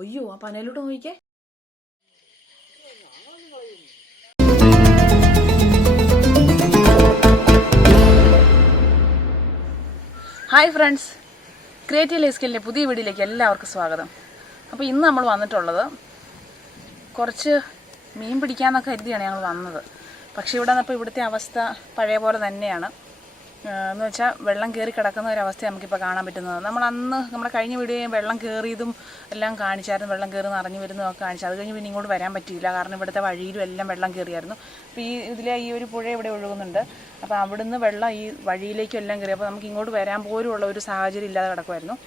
അയ്യോ ആ പനയിലോട്ട് നോക്കിക്കേ. ഹായ് ഫ്രണ്ട്സ്, ക്രിയേറ്റീവ് ലൈഫ് സ്കില്ലിൻ്റെ പുതിയ വീഡിയോയിലേക്ക് എല്ലാവർക്കും സ്വാഗതം. അപ്പോൾ ഇന്ന് നമ്മൾ വന്നിട്ടുള്ളത് കുറച്ച് മീൻ പിടിക്കാമെന്നൊക്കെ കരുതിയാണ് ഞങ്ങൾ വന്നത്. പക്ഷേ ഇവിടെ നിന്നപ്പോൾ ഇവിടുത്തെ അവസ്ഥ പഴയ പോലെ തന്നെയാണ്. എന്ന് വെച്ചാൽ വെള്ളം കയറി കിടക്കുന്ന ഒരവസ്ഥ നമുക്കിപ്പോൾ കാണാൻ പറ്റുന്നത്. നമ്മുടെ കഴിഞ്ഞ വീഡിയോയിൽ വെള്ളം കയറിയതും എല്ലാം കാണിച്ചായിരുന്നു. വെള്ളം കയറി നിറഞ്ഞു വരുന്നതൊക്കെ കാണിച്ചു. അത് കഴിഞ്ഞ് പിന്നെ ഇങ്ങോട്ട് വരാൻ പറ്റിയില്ല, കാരണം ഇവിടുത്തെ വഴിയിലും എല്ലാം വെള്ളം കയറിയായിരുന്നു. അപ്പോൾ ഇതിലെ ഈ ഒരു പുഴ ഇവിടെ ഒഴുകുന്നുണ്ട്. അപ്പോൾ അവിടുന്ന് വെള്ളം ഈ വഴിയിലേക്കും എല്ലാം കയറി. അപ്പോൾ നമുക്ക് ഇങ്ങോട്ട് വരാൻ പോലും ഉള്ള ഒരു സാഹചര്യം ഇല്ലാതെ കിടക്കുമായിരുന്നു.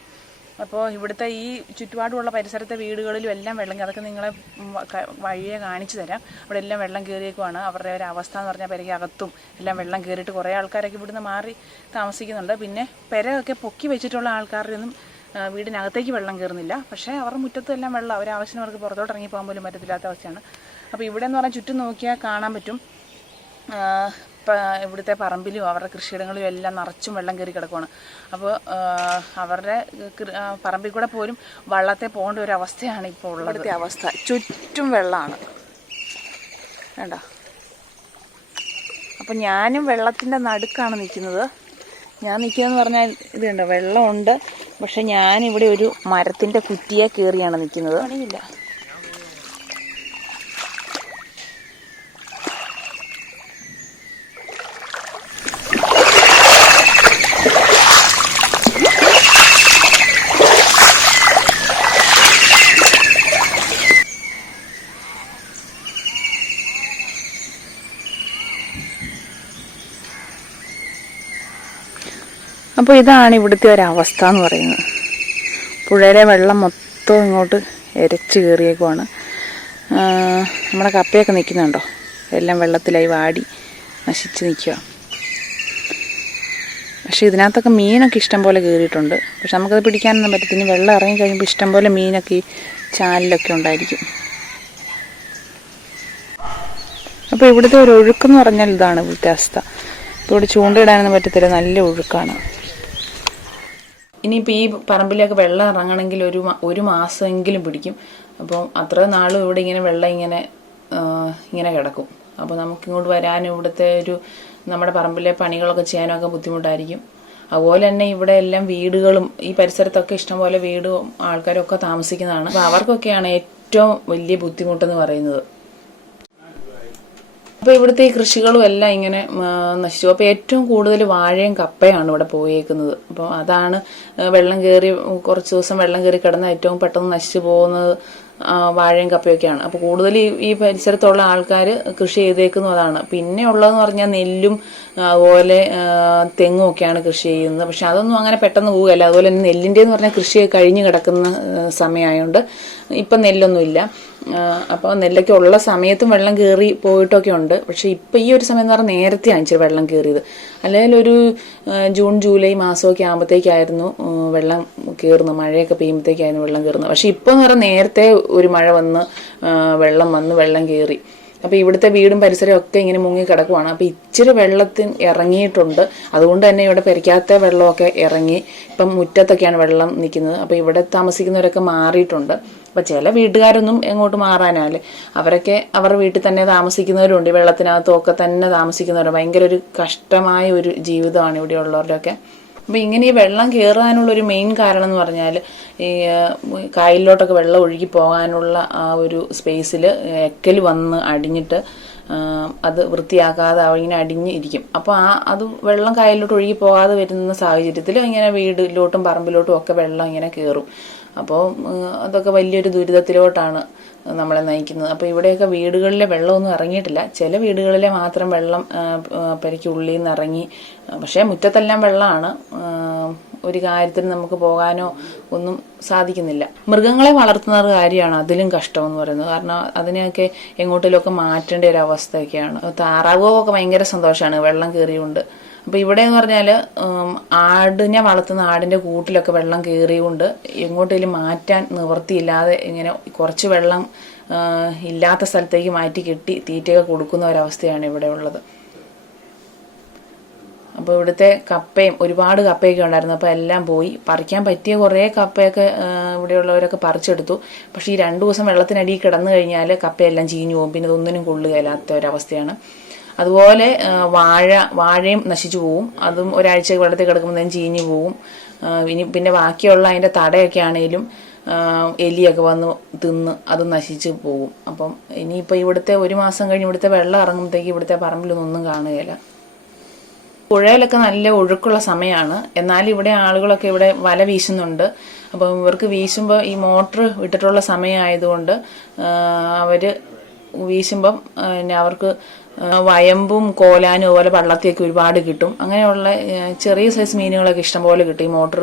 അപ്പോൾ ഇവിടുത്തെ ഈ ചുറ്റുപാടുമുള്ള പരിസരത്തെ വീടുകളിലും എല്ലാം വെള്ളം കയറി. അതൊക്കെ നിങ്ങളെ വഴിയെ കാണിച്ചു തരാം. അവിടെ എല്ലാം വെള്ളം കയറിയേക്കുവാണ്. അവരുടെ ഒരു അവസ്ഥ എന്ന് പറഞ്ഞാൽ പെരയ്ക്കകത്തും എല്ലാം വെള്ളം കയറിയിട്ട് കുറേ ആൾക്കാരൊക്കെ ഇവിടുന്ന് മാറി താമസിക്കുന്നുണ്ട്. പിന്നെ പെരയൊക്കെ പൊക്കി വെച്ചിട്ടുള്ള ആൾക്കാരുടെ ഒന്നും വീടിനകത്തേക്ക് വെള്ളം കയറുന്നില്ല. പക്ഷേ അവരുടെ മുറ്റത്തും എല്ലാം വെള്ളം, ഒരാവശ്യത്തിന് അവർക്ക് പുറത്തോട്ട് ഇറങ്ങി പോകാൻ പോലും പറ്റത്തില്ലാത്ത അവസ്ഥയാണ്. അപ്പോൾ ഇവിടെ എന്ന് പറഞ്ഞാൽ ചുറ്റും നോക്കിയാൽ കാണാൻ പറ്റും, ഇവിടുത്തെ പറമ്പിലും അവരുടെ കൃഷിയിടങ്ങളിലും എല്ലാം നിറച്ചും വെള്ളം കയറി കിടക്കുവാണ്. അപ്പോൾ അവരുടെ പറമ്പിൽ കൂടെ പോലും വള്ളത്തെ പോകേണ്ട ഒരു അവസ്ഥയാണ് ഇപ്പോൾ ഉള്ളത്. ഇവിടുത്തെ അവസ്ഥ ചുറ്റും വെള്ളമാണ്, വേണ്ട. അപ്പം ഞാനും വെള്ളത്തിൻ്റെ നടുക്കാണ് നിൽക്കുന്നത്. ഞാൻ നിൽക്കുകയെന്ന് പറഞ്ഞാൽ ഇതുണ്ട്, വെള്ളമുണ്ട്. പക്ഷെ ഞാനിവിടെ ഒരു മരത്തിൻ്റെ കുറ്റിയെ കയറിയാണ് നിൽക്കുന്നത്. പണിയില്ല. അപ്പോൾ ഇതാണ് ഇവിടുത്തെ ഒരവസ്ഥ എന്ന് പറയുന്നത്. പുഴയിലെ വെള്ളം മൊത്തം ഇങ്ങോട്ട് എരച്ച് കയറിയേക്കുവാണ്. നമ്മുടെ കപ്പയൊക്കെ നിൽക്കുന്നുണ്ടോ, എല്ലാം വെള്ളത്തിലായി വാടി നശിച്ച് നിൽക്കുക. പക്ഷേ ഇതിനകത്തൊക്കെ മീനൊക്കെ ഇഷ്ടം പോലെ കയറിയിട്ടുണ്ട്. പക്ഷെ നമുക്കത് പിടിക്കാനൊന്നും പറ്റത്തില്ല. വെള്ളം ഇറങ്ങി കഴിയുമ്പോൾ ഇഷ്ടം പോലെ മീനൊക്കെ ഈ ചാലിലൊക്കെ ഉണ്ടായിരിക്കും. അപ്പോൾ ഇവിടുത്തെ ഒരു ഒഴുക്കെന്ന് പറഞ്ഞാൽ ഇതാണ് ഇവിടുത്തെ അവസ്ഥ. ഇപ്പോൾ ഇവിടെ ചൂണ്ടയിടാനൊന്നും പറ്റത്തില്ല, നല്ല ഒഴുക്കാണ്. ഇനിയിപ്പോൾ ഈ പറമ്പിലേക്ക് വെള്ളം ഇറങ്ങണമെങ്കിൽ ഒരു മാസമെങ്കിലും പിടിക്കും. അപ്പം അത്ര നാളും ഇവിടെ ഇങ്ങനെ വെള്ളം ഇങ്ങനെ കിടക്കും. അപ്പോൾ നമുക്കിങ്ങോട്ട് വരാനും ഇവിടുത്തെ നമ്മുടെ പറമ്പിലെ പണികളൊക്കെ ചെയ്യാനൊക്കെ ബുദ്ധിമുട്ടായിരിക്കും. അതുപോലെ തന്നെ ഇവിടെ എല്ലാം വീടുകളും ഈ പരിസരത്തൊക്കെ ഇഷ്ടംപോലെ വീടും ആൾക്കാരും ഒക്കെ താമസിക്കുന്നതാണ്. അപ്പോൾ അവർക്കൊക്കെയാണ് ഏറ്റവും വലിയ ബുദ്ധിമുട്ടെന്ന് പറയുന്നത്. അപ്പോൾ ഇവിടുത്തെ ഈ കൃഷികളും എല്ലാം ഇങ്ങനെ നശിച്ചു. അപ്പോൾ ഏറ്റവും കൂടുതൽ വാഴയും കപ്പയാണ് ഇവിടെ പോയേക്കുന്നത്. അപ്പോൾ അതാണ് വെള്ളം കയറി കുറച്ച് ദിവസം വെള്ളം കയറി കിടന്ന് ഏറ്റവും പെട്ടെന്ന് നശിച്ചു പോകുന്നത് വാഴയും കപ്പയൊക്കെയാണ്. അപ്പോൾ കൂടുതൽ ഈ പരിസരത്തുള്ള ആൾക്കാർ കൃഷി ചെയ്തേക്കുന്നത് അതാണ്. പിന്നെ ഉള്ളതെന്ന് പറഞ്ഞാൽ നെല്ലും അതുപോലെ തെങ്ങും ഒക്കെയാണ് കൃഷി ചെയ്യുന്നത്. പക്ഷെ അതൊന്നും അങ്ങനെ പെട്ടെന്ന് പോവുകയല്ല. അതുപോലെ തന്നെ നെല്ലിൻ്റെന്ന് പറഞ്ഞാൽ കൃഷി കഴിഞ്ഞ് കിടക്കുന്ന സമയമായതുകൊണ്ട് ഇപ്പം നെല്ലൊന്നുമില്ല. അപ്പോൾ നെല്ലൊക്കെ ഉള്ള സമയത്തും വെള്ളം കയറി പോയിട്ടൊക്കെ ഉണ്ട്. പക്ഷെ ഇപ്പം ഈ ഒരു സമയം എന്ന് പറഞ്ഞാൽ നേരത്തെയാണ് ഇച്ചിരി വെള്ളം കയറിയത്. അല്ലെങ്കിൽ ഒരു ജൂൺ ജൂലൈ മാസമൊക്കെ ആകുമ്പോഴത്തേക്കായിരുന്നു വെള്ളം കയറുന്നത്. മഴയൊക്കെ പെയ്യുമ്പോഴത്തേക്കായിരുന്നു വെള്ളം കയറുന്നത്. പക്ഷെ ഇപ്പോൾ എന്ന് പറഞ്ഞാൽ നേരത്തെ ഒരു മഴ വന്ന് വെള്ളം കയറി. അപ്പോൾ ഇവിടുത്തെ വീടും പരിസരവും ഒക്കെ ഇങ്ങനെ മുങ്ങി കിടക്കുവാണ്. അപ്പോൾ ഇച്ചിരി വെള്ളത്തിന് ഇറങ്ങിയിട്ടുണ്ട്. അതുകൊണ്ട് തന്നെ ഇവിടെ പെരയ്ക്കാത്ത വെള്ളമൊക്കെ ഇറങ്ങി. ഇപ്പം മുറ്റത്തൊക്കെയാണ് വെള്ളം നിൽക്കുന്നത്. അപ്പോൾ ഇവിടെ താമസിക്കുന്നവരൊക്കെ മാറിയിട്ടുണ്ട്. അപ്പം ചില വീട്ടുകാരൊന്നും എങ്ങോട്ട് മാറാനാല് അവരൊക്കെ അവരുടെ വീട്ടിൽ തന്നെ താമസിക്കുന്നവരുണ്ട്. വെള്ളത്തിനകത്തൊക്കെ തന്നെ താമസിക്കുന്നവരുണ്ട്. ഭയങ്കര ഒരു കഷ്ടമായ ഒരു ജീവിതമാണ് ഇവിടെ ഉള്ളവരുടെയൊക്കെ. അപ്പം ഇങ്ങനെ ഈ വെള്ളം കയറാനുള്ളൊരു മെയിൻ കാരണം എന്ന് പറഞ്ഞാൽ ഈ കായലിലോട്ടൊക്കെ വെള്ളം ഒഴുകി പോകാനുള്ള ആ ഒരു സ്പേസിൽ എക്കൽ വന്ന് അടിഞ്ഞിട്ട് അത് വൃത്തിയാക്കാതെ ഇങ്ങനെ അടിഞ്ഞിരിക്കും. അപ്പോൾ അത് വെള്ളം കായലിലോട്ട് ഒഴുകി പോകാതെ വരുന്ന സാഹചര്യത്തിൽ ഇങ്ങനെ വീടിലോട്ടും പറമ്പിലോട്ടും ഒക്കെ വെള്ളം ഇങ്ങനെ കയറും. അപ്പോൾ അതൊക്കെ വലിയൊരു ദുരിതത്തിലോട്ടാണ് നമ്മളെ നയിക്കുന്നത്. അപ്പോൾ ഇവിടെയൊക്കെ വീടുകളിലെ വെള്ളമൊന്നും ഇറങ്ങിയിട്ടില്ല. ചില വീടുകളിലെ മാത്രം വെള്ളം പെരയ്ക്കുള്ളിൽ നിന്ന് ഇറങ്ങി. പക്ഷേ മുറ്റത്തെല്ലാം വെള്ളമാണ്. ഒരു കാര്യത്തിന് നമുക്ക് പോകാനോ ഒന്നും സാധിക്കുന്നില്ല. മൃഗങ്ങളെ വളർത്തുന്ന ഒരു കാര്യമാണ് അതിലും കഷ്ടമെന്ന് പറയുന്നത്. കാരണം അതിനെയൊക്കെ എങ്ങോട്ടേലൊക്കെ മാറ്റേണ്ട ഒരു അവസ്ഥയൊക്കെയാണ്. താറാവുകൾക്ക് ഭയങ്കര സന്തോഷമാണ് വെള്ളം കയറിയുകൊണ്ട്. അപ്പോൾ ഇവിടെ എന്ന് പറഞ്ഞാൽ ആടിനെ വളർത്തുന്ന ആടിൻ്റെ കൂട്ടിലൊക്കെ വെള്ളം കയറിയുകൊണ്ട് എങ്ങോട്ടേലും മാറ്റാൻ നിവൃത്തിയില്ലാതെ ഇങ്ങനെ കുറച്ച് വെള്ളം ഇല്ലാത്ത സ്ഥലത്തേക്ക് മാറ്റി കെട്ടി തീറ്റയൊക്കെ കൊടുക്കുന്ന ഒരവസ്ഥയാണ് ഇവിടെ ഉള്ളത്. അപ്പോൾ ഇവിടുത്തെ കപ്പയും ഒരുപാട് കപ്പയൊക്കെ ഉണ്ടായിരുന്നു. അപ്പോൾ എല്ലാം പോയി. പറിക്കാൻ പറ്റിയ കുറേ കപ്പയൊക്കെ ഇവിടെയുള്ളവരൊക്കെ പറിച്ചെടുത്തു. പക്ഷേ ഈ 2 ദിവസം വെള്ളത്തിനടിയിൽ കിടന്നു കഴിഞ്ഞാൽ കപ്പയെല്ലാം ചീഞ്ഞു പോകും. പിന്നെ ഇതൊന്നിനും കൊള്ളുകയില്ലാത്ത ഒരവസ്ഥയാണ്. അതുപോലെ വാഴയും നശിച്ചു പോവും. അതും ഒരാഴ്ച വെള്ളത്തിൽ കിടക്കുമ്പോഴത്തേക്കും ചീഞ്ഞു പോവും. പിന്നെ ബാക്കിയുള്ള അതിൻ്റെ തടയൊക്കെ ആണെങ്കിലും എലിയൊക്കെ വന്ന് തിന്ന് അത് നശിച്ച് പോകും. അപ്പം ഇനിയിപ്പോൾ ഇവിടുത്തെ 1 മാസം കഴിഞ്ഞ് ഇവിടുത്തെ വെള്ളം ഇറങ്ങുമ്പോഴത്തേക്ക് ഇവിടുത്തെ പറമ്പിലൊന്നും കാണുകയില്ല. പുഴയിലൊക്കെ നല്ല ഒഴുക്കുള്ള സമയമാണ്. എന്നാലും ഇവിടെ ആളുകളൊക്കെ ഇവിടെ വല വീശുന്നുണ്ട്. അപ്പം ഇവർക്ക് വീശുമ്പോൾ ഈ മോട്ടർ വിട്ടിട്ടുള്ള സമയമായതുകൊണ്ട് അവർ വീശുമ്പം പിന്നെ അവർക്ക് വയമ്പും കോലാനും അതുപോലെ വള്ളത്തിയൊക്കെ ഒരുപാട് കിട്ടും. അങ്ങനെയുള്ള ചെറിയ സൈസ് മീനുകളൊക്കെ ഇഷ്ടംപോലെ കിട്ടും ഈ മോട്ടർ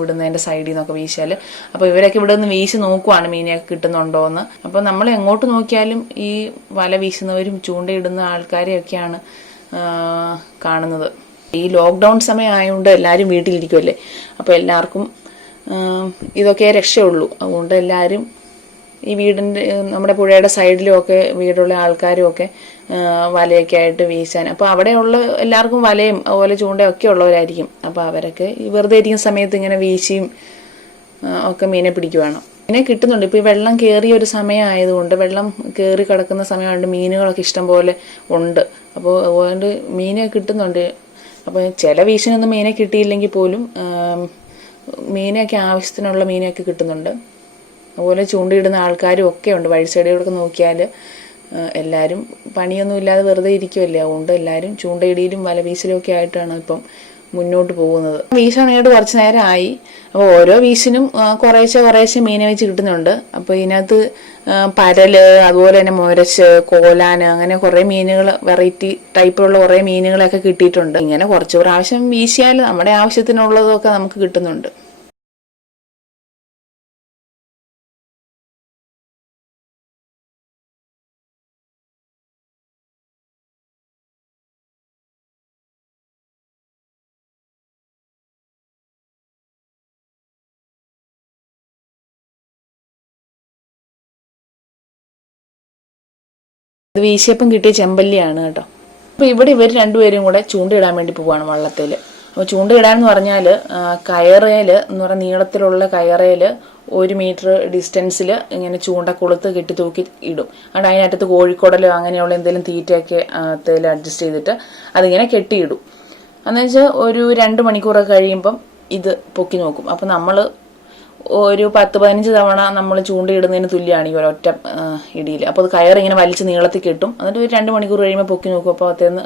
വിടുന്നതിൻ്റെ സൈഡിൽ നിന്നൊക്കെ വീശിയാൽ. അപ്പോൾ ഇവരൊക്കെ ഇവിടെ നിന്ന് വീശി നോക്കുവാണ് മീനെയൊക്കെ കിട്ടുന്നുണ്ടോ എന്ന്. അപ്പോൾ നമ്മൾ എങ്ങോട്ട് നോക്കിയാലും ഈ വല വീശുന്നവരും ചൂണ്ടയിടുന്ന ആൾക്കാരെയൊക്കെയാണ് കാണുന്നത്. ഈ ലോക്ക്ഡൗൺ സമയം ആയതുകൊണ്ട് എല്ലാവരും വീട്ടിലിരിക്കുമല്ലേ. അപ്പോൾ എല്ലാവർക്കും ഇതൊക്കെ രക്ഷയുള്ളൂ. അതുകൊണ്ട് എല്ലാവരും ഈ വീടിൻ്റെ നമ്മുടെ പുഴയുടെ സൈഡിലുമൊക്കെ വീടുള്ള ആൾക്കാരും ഒക്കെ വലയൊക്കെ ആയിട്ട് വീശാൻ. അപ്പോൾ അവിടെയുള്ള എല്ലാവർക്കും വലയും അതുപോലെ ചൂണ്ടയൊക്കെ ഉള്ളവരായിരിക്കും. അപ്പോൾ അവരൊക്കെ ഈ വെറുതെ ഇരിക്കുന്ന സമയത്ത് ഇങ്ങനെ വീശിയും ഒക്കെ മീനെ പിടിക്കുവാണ്. മീനെ കിട്ടുന്നുണ്ട്. ഇപ്പോൾ ഈ വെള്ളം കയറിയ ഒരു സമയമായതുകൊണ്ട്, വെള്ളം കയറി കിടക്കുന്ന സമയമായതുകൊണ്ട് മീനുകളൊക്കെ ഇഷ്ടം പോലെ ഉണ്ട്. അപ്പോൾ അതുകൊണ്ട് മീനെ കിട്ടുന്നുണ്ട്. അപ്പോൾ ചില വീശിനൊന്നും മീനെ കിട്ടിയില്ലെങ്കിൽ പോലും മീനൊക്കെ ആവശ്യത്തിനുള്ള മീനൊക്കെ കിട്ടുന്നുണ്ട്. അതുപോലെ ചൂണ്ടയിടുന്ന ആൾക്കാരും ഒക്കെ ഉണ്ട്. വഴി സൈഡുകളൊക്കെ നോക്കിയാൽ എല്ലാവരും പണിയൊന്നും ഇല്ലാതെ വെറുതെ ഇരിക്കുമല്ലേ. അതുകൊണ്ട് എല്ലാവരും ചൂണ്ടയിടിയിലും വലവീശലും ഒക്കെ ആയിട്ടാണ് ഇപ്പം മുന്നോട്ട് പോകുന്നത്. വീശാനായിട്ട് കുറച്ച് നേരമായി. അപ്പോൾ ഓരോ വീശിനും കുറേശ്ശെ മീനെ വെച്ച് കിട്ടുന്നുണ്ട്. അപ്പോൾ ഇതിനകത്ത് പരല്, അതുപോലെ തന്നെ മുരച്ച്, കോലാന്, അങ്ങനെ കുറേ മീനുകൾ, വെറൈറ്റി ടൈപ്പിലുള്ള കുറേ മീനുകളൊക്കെ കിട്ടിയിട്ടുണ്ട്. ഇങ്ങനെ കുറച്ച് പ്രാവശ്യം വീശിയാൽ നമ്മുടെ ആവശ്യത്തിനുള്ളതൊക്കെ നമുക്ക് കിട്ടുന്നുണ്ട്. അത് വീശിയപ്പം കിട്ടിയ ചെമ്പല്ലിയാണ് കേട്ടോ. അപ്പോൾ ഇവിടെ ഇവർ രണ്ടുപേരും കൂടെ ചൂണ്ടയിടാൻ വേണ്ടി പോവാണ് വള്ളത്തിൽ. അപ്പോൾ ചൂണ്ടയിടാന്ന് പറഞ്ഞാൽ കയറേൽ എന്ന് പറഞ്ഞാൽ നീളത്തിലുള്ള കയറേൽ 1 മീറ്റർ ഡിസ്റ്റൻസിൽ ഇങ്ങനെ ചൂണ്ട കൊളുത്ത് കെട്ടി തൂക്കി ഇടും. അതുകൊണ്ട് അതിനകത്ത് കോഴിക്കോടലോ അങ്ങനെയുള്ള എന്തെങ്കിലും തീറ്റയൊക്കെ അഡ്ജസ്റ്റ് ചെയ്തിട്ട് അതിങ്ങനെ കെട്ടിയിടും. എന്ന് വെച്ചാൽ ഒരു 2 മണിക്കൂറൊക്കെ കഴിയുമ്പം ഇത് പൊക്കി നോക്കും. അപ്പം നമ്മൾ ഒരു 10-15 തവണ നമ്മൾ ചൂണ്ടയിടുന്നതിന് തുല്യമാണ് ഈ ഒരൊറ്റ ഇടിയിൽ. അപ്പോൾ അത് കയറിങ്ങനെ വലിച്ച് നീളത്തിൽ കിട്ടും. എന്നിട്ട് ഒരു 2 മണിക്കൂർ കഴിയുമ്പോൾ പൊക്കി നോക്കും. അപ്പോൾ അകത്തുനിന്ന്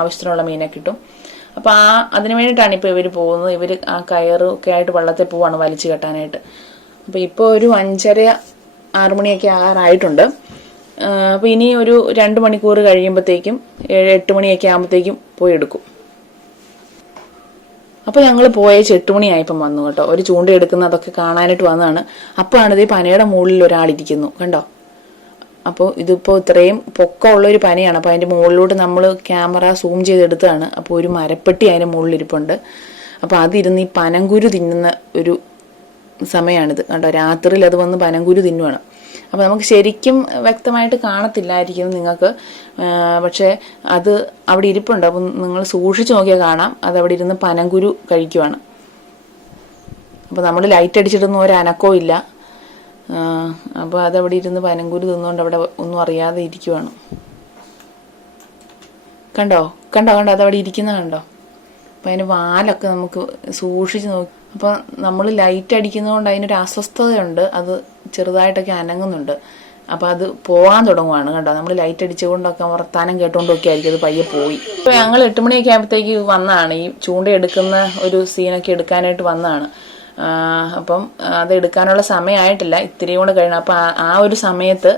ആവശ്യത്തിനുള്ള മീനെ കിട്ടും. അപ്പോൾ അതിന് വേണ്ടിയിട്ടാണ് ഇപ്പോൾ ഇവർ പോകുന്നത്. ഇവർ ആ കയറൊക്കെ ആയിട്ട് വള്ളത്തിൽ പോവാണ് വലിച്ചു കെട്ടാനായിട്ട്. അപ്പോൾ ഇപ്പോൾ ഒരു 5:30-6 മണിയൊക്കെ ആകാറായിട്ടുണ്ട്. അപ്പോൾ ഇനി ഒരു 2 മണിക്കൂർ കഴിയുമ്പോഴത്തേക്കും 7-8 മണിയൊക്കെ ആകുമ്പോഴത്തേക്കും പോയി എടുക്കും. അപ്പോൾ ഞങ്ങൾ പോയ 8 മണിയായപ്പം വന്നു കേട്ടോ. ഒരു ചൂണ്ട എടുക്കുന്നതൊക്കെ കാണാനായിട്ട് വന്നതാണ്. അപ്പോഴാണ് ഇത് പനയുടെ മുകളിൽ ഒരാളിരിക്കുന്നു കണ്ടോ. അപ്പോൾ ഇതിപ്പോൾ ഇത്രയും പൊക്കമുള്ളൊരു പനയാണ്. അപ്പോൾ അതിൻ്റെ മുകളിലോട്ട് നമ്മൾ ക്യാമറ സൂം ചെയ്തെടുത്തതാണ്. അപ്പോൾ ഒരു മരപ്പെട്ടി അതിൻ്റെ മുകളിലിരിപ്പുണ്ട്. അപ്പോൾ അതിരുന്ന് ഈ പനങ്കുരു തിന്നുന്ന ഒരു സമയമാണിത് കണ്ടോ. രാത്രിയിൽ അത് വന്ന് പനങ്കുരു തിന്നുവാണ്. അപ്പോൾ നമുക്ക് ശരിക്കും വ്യക്തമായിട്ട് കാണത്തില്ലായിരിക്കും നിങ്ങൾക്ക്. പക്ഷേ അത് അവിടെ ഇരിപ്പുണ്ട്. അപ്പം നിങ്ങൾ സൂക്ഷിച്ച് നോക്കിയാൽ കാണാം. അത് അവിടെ ഇരുന്ന് പനങ്കുരു കഴിക്കുവാണ്. അപ്പോൾ നമ്മൾ ലൈറ്റ് അടിച്ചിട്ടൊന്നും ഒരു അനക്കവും ഇല്ല. അപ്പോൾ അതവിടെ ഇരുന്ന് പനങ്കുരു തിന്നുകൊണ്ട് അവിടെ ഒന്നും അറിയാതെ ഇരിക്കുവാണ്. കണ്ടോ അതവിടെ ഇരിക്കുന്ന കണ്ടോ. അപ്പോൾ അതിന് വാലൊക്കെ നമുക്ക് സൂക്ഷിച്ച് നോക്കി. അപ്പോൾ നമ്മൾ ലൈറ്റ് അടിക്കുന്നതുകൊണ്ട് അതിനൊരു അസ്വസ്ഥതയുണ്ട്. അത് ചെറുതായിട്ടൊക്കെ അനങ്ങുന്നുണ്ട്. അപ്പോൾ അത് പോകാൻ തുടങ്ങുവാണ് കണ്ടോ. നമ്മൾ ലൈറ്റ് അടിച്ചുകൊണ്ടൊക്കെ വർത്താനം കേട്ടുകൊണ്ടൊക്കെ ആയിരിക്കും അത് പയ്യെ പോയി. അപ്പോൾ ഞങ്ങൾ 8 മണിയൊക്കെ ആകുമ്പോഴത്തേക്ക് വന്നതാണ്. ഈ ചൂണ്ട എടുക്കുന്ന ഒരു സീനൊക്കെ എടുക്കാനായിട്ട് വന്നതാണ്. അപ്പം അത് എടുക്കാനുള്ള സമയമായിട്ടില്ല. ഇത്തിരി കൂടെ കഴിയണം. അപ്പം ആ ഒരു സമയത്ത്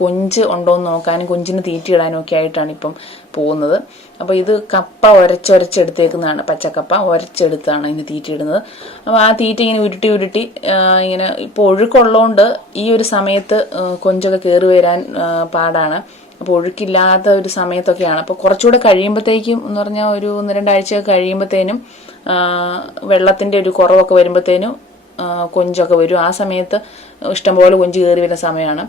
കൊഞ്ച് ഉണ്ടോ എന്ന് നോക്കാനും കൊഞ്ചിന് തീറ്റയിടാനും ഒക്കെ ആയിട്ടാണ് ഇപ്പം പോകുന്നത്. അപ്പോൾ ഇത് കപ്പ ഉരച്ചെടുത്തേക്കുന്നതാണ്. പച്ചക്കപ്പ ഉരച്ചെടുത്താണ് ഇതിന് തീറ്റയിടുന്നത്. അപ്പോൾ ആ തീറ്റ ഇങ്ങനെ ഉരുട്ടി ഇങ്ങനെ ഇപ്പോൾ ഒഴുക്കുള്ളതുകൊണ്ട് ഈ ഒരു സമയത്ത് കൊഞ്ചൊക്കെ കയറി വരാൻ പാടാണ്. അപ്പോൾ ഒഴുക്കില്ലാത്ത ഒരു സമയത്തൊക്കെയാണ്. അപ്പോൾ കുറച്ചുകൂടെ കഴിയുമ്പോഴത്തേക്കും എന്ന് പറഞ്ഞാൽ ഒരു 1-2 ആഴ്ചയൊക്കെ കഴിയുമ്പോഴത്തേനും വെള്ളത്തിൻ്റെ ഒരു കുറവൊക്കെ വരുമ്പോഴത്തേനും കൊഞ്ചൊക്കെ വരും. ആ സമയത്ത് ഇഷ്ടംപോലെ കൊഞ്ച് കയറി വരുന്ന സമയമാണ്.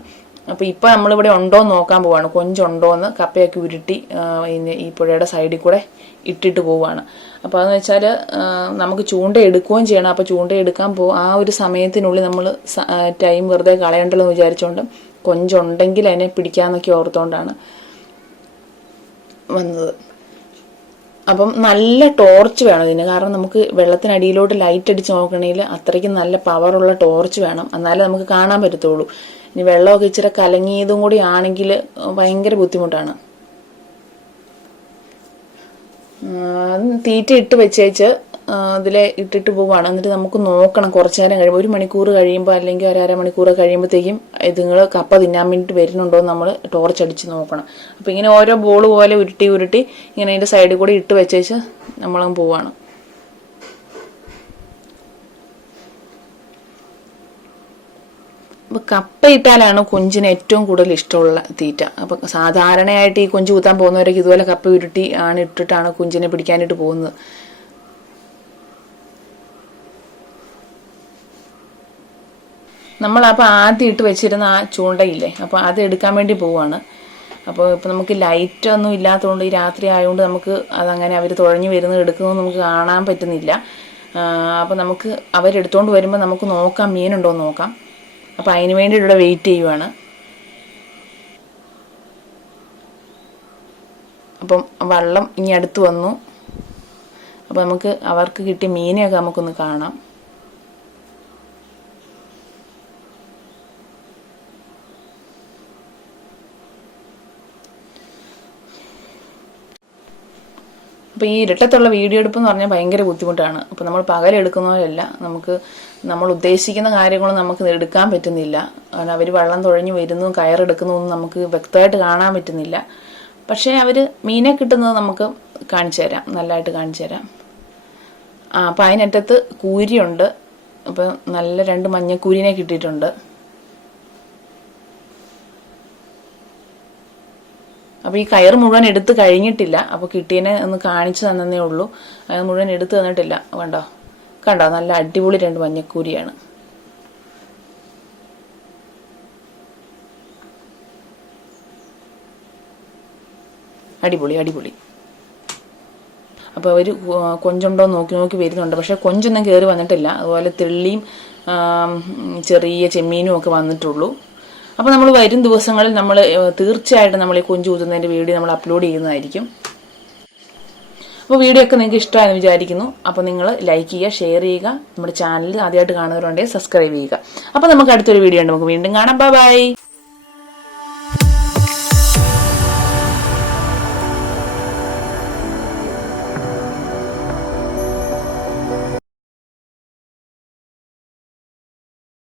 അപ്പോൾ ഇപ്പോൾ നമ്മളിവിടെ ഉണ്ടോ എന്ന് നോക്കാൻ പോവാണ്, കൊഞ്ചുണ്ടോ എന്ന്. കപ്പയൊക്കെ ഉരുട്ടി ഈ പുഴയുടെ സൈഡിൽ കൂടെ ഇട്ടിട്ട് പോവുകയാണ്. അപ്പോൾ അതെന്ന് വെച്ചാൽ നമുക്ക് ചൂണ്ട എടുക്കുകയും ചെയ്യണം. അപ്പോൾ ചൂണ്ട എടുക്കാൻ ആ ഒരു സമയത്തിനുള്ളിൽ നമ്മൾ ടൈം വെറുതെ കളയണ്ടല്ലോ എന്ന് വിചാരിച്ചുകൊണ്ട് കൊഞ്ചുണ്ടെങ്കിൽ അതിനെ പിടിക്കാമെന്നൊക്കെ ഓർത്തുകൊണ്ടാണ് വന്നത്. അപ്പം നല്ല ടോർച്ച് വേണം ഇതിന്, കാരണം നമുക്ക് വെള്ളത്തിനടിയിലോട്ട് ലൈറ്റ് അടിച്ച് നോക്കണമെങ്കിൽ അത്രയ്ക്കും നല്ല പവറുള്ള ടോർച്ച് വേണം, എന്നാലേ നമുക്ക് കാണാൻ പറ്റത്തുള്ളൂ. ഇനി വെള്ളമൊക്കെ ഇച്ചിരി കലങ്ങിയതും കൂടി ആണെങ്കിൽ ഭയങ്കര ബുദ്ധിമുട്ടാണ്. തീറ്റ ഇട്ട് വെച്ചേച്ച് അതിൽ ഇട്ടിട്ട് പോവുകയാണ്. എന്നിട്ട് നമുക്ക് നോക്കണം കുറച്ചു നേരം കഴിയുമ്പോൾ, 1 മണിക്കൂർ കഴിയുമ്പോൾ അല്ലെങ്കിൽ ഒരു അരമണിക്കൂർ കഴിയുമ്പോഴത്തേക്കും ഇതുങ്ങൾ കപ്പ തിന്നാൻ വേണ്ടിയിട്ട് വരുന്നുണ്ടോ എന്ന് നമ്മൾ ടോർച്ച് അടിച്ച് നോക്കണം. അപ്പോൾ ഇങ്ങനെ ഓരോ ബോൾ പോലെ ഉരുട്ടി ഇങ്ങനെ അതിൻ്റെ സൈഡിൽ കൂടി ഇട്ട് വെച്ചേച്ച് നമ്മളങ്ങ് പോവാണ്. അപ്പോൾ കപ്പ ഇട്ടാലാണ് കൊഞ്ചിന് ഏറ്റവും കൂടുതൽ ഇഷ്ടമുള്ള തീറ്റ. അപ്പം സാധാരണയായിട്ട് ഈ കൊഞ്ച് കുത്താൻ പോകുന്നവരൊക്കെ ഇതുപോലെ കപ്പ ഉരുട്ടി ഇട്ടിട്ടാണ് കൊഞ്ചിനെ പിടിക്കാനായിട്ട് പോകുന്നത്. നമ്മളപ്പോൾ ആദ്യം ഇട്ട് വെച്ചിരുന്ന ആ ചൂണ്ടയില്ലേ, അപ്പോൾ അത് എടുക്കാൻ വേണ്ടി പോവുകയാണ്. അപ്പോൾ ഇപ്പം നമുക്ക് ലൈറ്റ് ഒന്നും ഇല്ലാത്തതുകൊണ്ട് ഈ രാത്രി ആയതുകൊണ്ട് നമുക്ക് അതങ്ങനെ അവർ തുഴഞ്ഞു വരുന്നത് എടുക്കുന്നത് നമുക്ക് കാണാൻ പറ്റുന്നില്ല. അപ്പോൾ നമുക്ക് അവരെടുത്തുകൊണ്ട് വരുമ്പോൾ നമുക്ക് നോക്കാം മീനുണ്ടോ എന്ന് നോക്കാം. അപ്പം അതിന് വേണ്ടി ഇവിടെ വെയിറ്റ് ചെയ്യുവാണ്. അപ്പം വള്ളം ഇനി അടുത്ത് വന്നു. അപ്പം നമുക്ക് അവർക്ക് കിട്ടിയ മീനെയൊക്കെ നമുക്കൊന്ന് കാണാം. അപ്പോൾ ഈ ഇരട്ടത്തുള്ള വീഡിയോ എടുപ്പ് എന്ന് പറഞ്ഞാൽ ഭയങ്കര ബുദ്ധിമുട്ടാണ്. അപ്പോൾ നമ്മൾ പകലെടുക്കുന്നവരല്ല, നമ്മൾ ഉദ്ദേശിക്കുന്ന കാര്യങ്ങളും നമുക്ക് എടുക്കാൻ പറ്റുന്നില്ല. കാരണം അവർ വെള്ളം തുഴഞ്ഞു വരുന്നതും കയറെടുക്കുന്നതും നമുക്ക് വ്യക്തമായിട്ട് കാണാൻ പറ്റുന്നില്ല. പക്ഷേ അവർ മീനെ കിട്ടുന്നത് നമുക്ക് കാണിച്ചു തരാം, നല്ലതായിട്ട് കാണിച്ചു തരാം. അപ്പോൾ അതിനറ്റത്ത് കൂരിയുണ്ട്. അപ്പോൾ നല്ല 2 മഞ്ഞക്കൂരിനെ കിട്ടിയിട്ടുണ്ട്. അപ്പോൾ ഈ കയർ മുഴുവൻ എടുത്ത് കഴിഞ്ഞിട്ടില്ല. അപ്പോൾ കിട്ടിയതിനെ ഒന്ന് കാണിച്ചു തന്നേ ഉള്ളൂ, അത് മുഴുവൻ എടുത്ത് തന്നിട്ടില്ല. കണ്ടോ നല്ല അടിപൊളി 2 മഞ്ഞക്കൂരിയാണ്. അടിപൊളി. അപ്പോൾ അവർ കൊഞ്ചുണ്ടോ നോക്കി വരുന്നുണ്ട്. പക്ഷെ കൊഞ്ചൊന്നും കയറി വന്നിട്ടില്ല. അതുപോലെ തെള്ളിയും ചെറിയ ചെമ്മീനും ഒക്കെ വന്നിട്ടുള്ളൂ. അപ്പോൾ നമ്മൾ വരും ദിവസങ്ങളിൽ നമ്മൾ തീർച്ചയായിട്ടും നമ്മൾ ഈ കൊഞ്ച് ഊതുന്നതിൻ്റെ വീഡിയോ നമ്മൾ അപ്ലോഡ് ചെയ്യുന്നതായിരിക്കും. അപ്പോൾ വീഡിയോ ഒക്കെ നിങ്ങൾക്ക് ഇഷ്ടമായെന്ന് വിചാരിക്കുന്നു. അപ്പോൾ നിങ്ങൾ ലൈക്ക് ചെയ്യുക, ഷെയർ ചെയ്യുക, നമ്മുടെ ചാനൽ ആദ്യമായിട്ട് കാണുന്നവരുണ്ടെങ്കിൽ സബ്സ്ക്രൈബ് ചെയ്യുക. അപ്പോൾ നമുക്ക് അടുത്തൊരു വീഡിയോ ഉണ്ട്, നമുക്ക് വീണ്ടും കാണാം. ബൈ.